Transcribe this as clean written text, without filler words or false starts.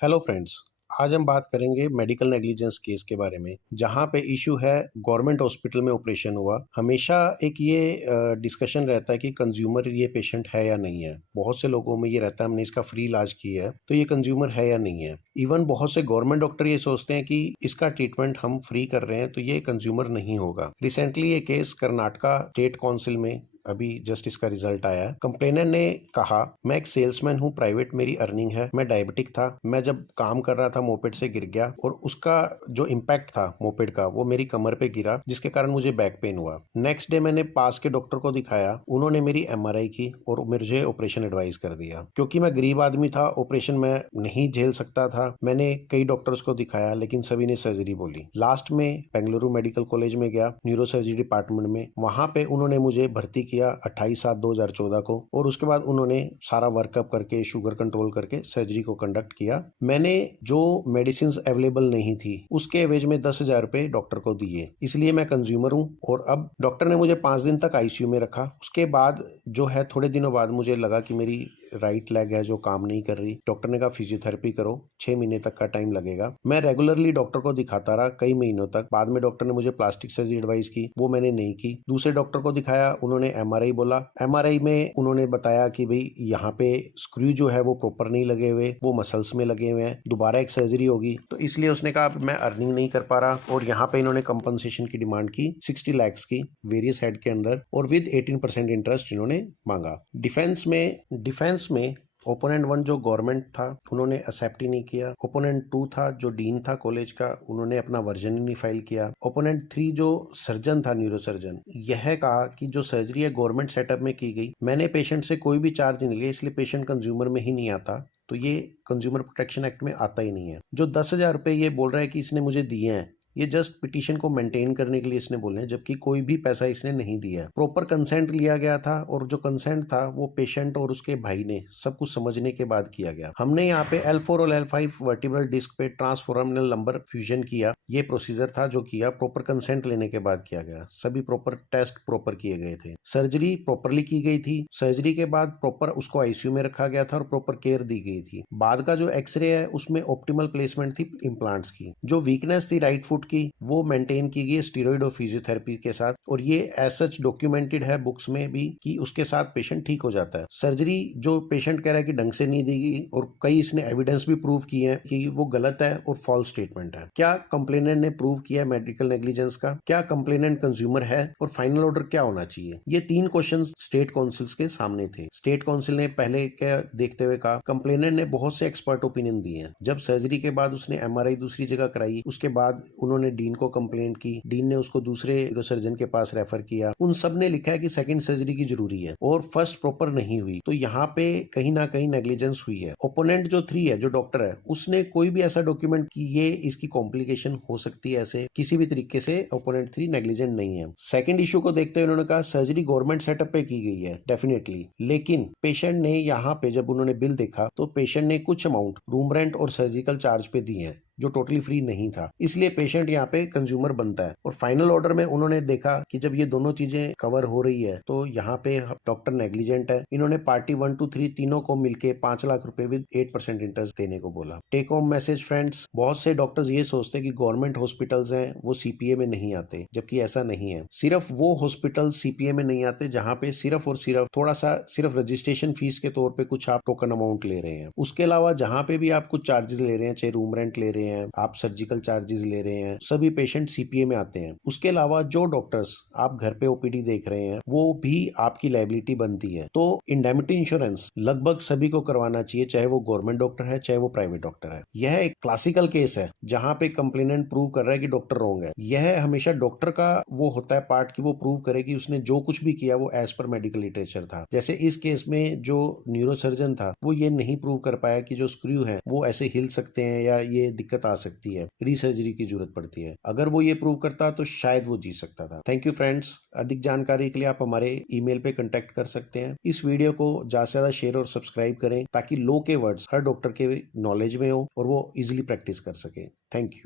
Hello friends. आज हम बात करेंगे मेडिकल नेग्लिजेंस केस के बारे में, जहां पे इशू है गवर्नमेंट हॉस्पिटल में ऑपरेशन हुआ। हमेशा एक ये डिस्कशन रहता है कि कंज्यूमर ये पेशेंट है या नहीं है। बहुत से लोगों में ये रहता है हमने इसका फ्री इलाज किया है तो ये कंज्यूमर है या नहीं है। इवन बहुत से गवर्नमेंट डॉक्टर ये सोचते हैं कि इसका ट्रीटमेंट हम फ्री कर रहे हैं तो ये कंज्यूमर नहीं होगा। रिसेंटली ये केस कर्नाटका स्टेट काउंसिल में अभी जस्ट इसका रिजल्ट आया है। कंप्लेनर ने कहा, मैं एक सेल्समैन हूँ, प्राइवेट मेरी अर्निंग है, मैं डायबिटिक था, मैं जब काम कर रहा था मोपेड से गिर गया और उसका जो इम्पैक्ट था मोपेड का वो मेरी कमर पे गिरा, जिसके कारण मुझे बैक पेन हुआ। नेक्स्ट डे मैंने पास के डॉक्टर को दिखाया, उन्होंने मेरी एमआरआई की और मुझे ऑपरेशन एडवाइस कर दिया। क्योंकि मैं गरीब आदमी था, ऑपरेशन मैं नहीं झेल सकता था। मैंने कई डॉक्टर्स को दिखाया लेकिन सभी ने सर्जरी बोली। लास्ट में बेंगलुरु मेडिकल कॉलेज में गया, न्यूरो सर्जरी डिपार्टमेंट में। वहां पे उन्होंने मुझे भर्ती किया 28/7/2014 को और उसके बाद उन्होंने सारा वर्कअप करके शुगर कंट्रोल करके सर्जरी को कंडक्ट किया। मैंने जो मेडिसिन अवेलेबल नहीं थी उसके एवज में 10,000 रुपए डॉक्टर को दिए। इसलिए मैं कंज्यूमर हूं। और अब डॉक्टर ने मुझे 5 दिन तक आईसीयू में रखा। उसके बाद जो है थोड़े दिनों बाद मुझे लगा कि मेरी राइट लेग है जो काम नहीं कर रही। डॉक्टर ने कहा फिजियोथेरेपी करो, 6 महीने तक का टाइम लगेगा। मैं रेगुलरली डॉक्टर को दिखाता रहा कई महीनों तक। बाद में डॉक्टर ने मुझे प्लास्टिक सर्जरी एडवाइस की, वो मैंने नहीं की। दूसरे डॉक्टर को दिखाया, उन्होंने एमआरआई बोला। एमआरआई में उन्होंने बताया कि भाई यहाँ पे स्क्रू जो है वो प्रॉपर नहीं लगे हुए, वो मसल्स में लगे हुए हैं, दोबारा एक सर्जरी होगी। तो इसलिए उसने कहा मैं अर्निंग नहीं कर पा रहा। और यहाँ पे इन्होंने कंपनसेशन की डिमांड की 60 लाख की वेरियस हेड के अंदर और विद 18% इंटरेस्ट इन्होंने मांगा। डिफेंस में ओपोनेंट 1 जो गवर्नमेंट था उन्होंने एक्सेप्ट ही नहीं किया। ओपोनेंट 2 था जो डीन था कॉलेज का, उन्होंने अपना वर्जन ही नहीं फाइल किया। ओपोनेंट 3 जो सर्जन था, न्यूरो सर्जन, यह कहा कि जो सर्जरी है गवर्नमेंट सेटअप में की गई, मैंने पेशेंट से कोई भी चार्ज नहीं लिया, इसलिए पेशेंट कंज्यूमर में ही नहीं आता, तो ये कंज्यूमर प्रोटेक्शन एक्ट में आता ही नहीं है। जो 10,000 रुपए ये बोल रहा है कि इसने मुझे दिए हैं, ये जस्ट पिटीशन को मेंटेन करने के लिए इसने बोले हैं, जबकि कोई भी पैसा इसने नहीं दिया। प्रॉपर कंसेंट लिया गया था और जो कंसेंट था वो पेशेंट और उसके भाई ने सब कुछ समझने के बाद किया गया। हमने यहाँ पे L4 और L5 वर्टिब्रल डिस्क पे ट्रांसफॉर्मिनल नंबर फ्यूजन किया। ये प्रोसीजर था जो किया प्रॉपर कंसेंट लेने के बाद किया गया। सभी प्रॉपर टेस्ट प्रॉपर किए गए थे। सर्जरी प्रॉपरली की गई थी। सर्जरी के बाद प्रॉपर उसको आईसीयू में रखा गया था और प्रॉपर केयर दी गई थी। बाद का जो एक्सरे है उसमें ऑप्टिमल प्लेसमेंट थी इम्प्लांट्स की। जो वीकनेस थी राइट फुट की वो मेंटेन की गई स्टीरॉइड और फिजियोथेरेपी के साथ, और ये एज सच डॉक्यूमेंटेड है बुक्स में भी कि उसके साथ पेशेंट ठीक हो जाता है। सर्जरी जो पेशेंट कह रहा है कि ढंग से नहीं दी गई, और कई इसने एविडेंस भी प्रूव किए हैं कि वो गलत है और फॉल्स स्टेटमेंट है। क्या कंप्लेनेंट ने प्रूव किया है मेडिकल नेग्लिजेंस का? क्या कंप्लेनेंट कंज्यूमर है? और फाइनल ऑर्डर क्या होना चाहिए? ये 3 क्वेश्चन स्टेट काउंसिल्स के सामने थे। स्टेट काउंसिल ने पहले क्या देखते हुए कहा, कंप्लेनेंट ने बहुत से एक्सपर्ट ओपिनियन दिए हैं। जब सर्जरी के बाद उसने एमआरआई दूसरी जगह कराई, उसके बाद उन्होंने डीन को कंप्लेंट की, डीन ने उसको दूसरे न्यूरोसर्जन के पास रेफर किया। उन सब ने लिखा है कि सेकंड सर्जरी की जरूरी है और फर्स्ट प्रॉपर नहीं हुई। तो यहाँ पे कहीं ना कहीं नेग्लिजेंस हुई है। ओपोनेंट जो 3 है, जो डॉक्टर है, उसने कोई भी ऐसा डॉक्यूमेंट कि ये इसकी कॉम्प्लिकेशन हो सकती है, ऐसे किसी भी तरीके से ओपोनेंट 3 नेग्लिजेंट नहीं है। सेकंड इशू को देखते हुए उन्होंने कहा सर्जरी गवर्नमेंट सेटअप पे की गई है डेफिनेटली, लेकिन पेशेंट ने यहाँ पे जब उन्होंने बिल देखा तो पेशेंट ने कुछ अमाउंट रूम रेंट और सर्जिकल चार्ज पे दी है जो टोटली फ्री नहीं था, इसलिए पेशेंट यहाँ पे कंज्यूमर बनता है। और फाइनल ऑर्डर में उन्होंने देखा कि जब ये दोनों चीजें कवर हो रही है तो यहाँ पे डॉक्टर नेग्लिजेंट है। इन्होंने पार्टी 1 2 3 तीनों को मिलके 5 लाख रुपए विद 8% इंटरेस्ट देने को बोला। टेक होम मैसेज फ्रेंड्स, बहुत से डॉक्टर्स ये सोचते हैं कि गवर्नमेंट हॉस्पिटल्स हैं वो सीपीए में नहीं आते, जबकि ऐसा नहीं है। सिर्फ वो हॉस्पिटल सीपीए में नहीं आते जहाँ पे सिर्फ और सिर्फ थोड़ा सा सिर्फ रजिस्ट्रेशन फीस के तौर पे कुछ आप टोकन अमाउंट ले रहे हैं। उसके अलावा जहाँ पे भी आप कुछ चार्जेस ले रहे हैं, चाहे रूम रेंट ले रहे हैं, आप सर्जिकल चार्जेस ले रहे हैं, सभी पेशेंट सीपीए में आते हैं। उसके अलावा जो डॉक्टर्स आप घर पे ओपीडी देख रहे हैं वो भी आपकी लायबिलिटी बनती है। तो इंडेमिटी इंश्योरेंस लगभग सभी को करवाना चाहिए, चाहे वो गवर्नमेंट डॉक्टर है चाहे वो प्राइवेट डॉक्टर है। यह एक क्लासिकल केस है जहां पे कंप्लेनेंट प्रूव कर रहा है कि डॉक्टर रॉन्ग है। यह हमेशा डॉक्टर का वो होता है पार्ट कि वो प्रूव करे कि उसने जो कुछ भी किया वो एज पर मेडिकल लिटरेचर था। जैसे इस केस में जो न्यूरोसर्जन था वो ये नहीं प्रूव कर पाया कि जो स्क्रू है वो ऐसे हिल सकते हैं या ये दिक्कत आ सकती है, रीसर्जरी की जरूरत पड़ती है। अगर वो ये प्रूव करता तो शायद वो जी सकता था। Thank you friends. अधिक जानकारी के लिए आप हमारे ईमेल पे कांटेक्ट कर सकते हैं। इस वीडियो को ज्यादा से ज्यादा शेयर और सब्सक्राइब करें ताकि लॉ के वर्ड्स हर डॉक्टर के नॉलेज में हो और वो इजिली प्रैक्टिस कर सके। Thank you.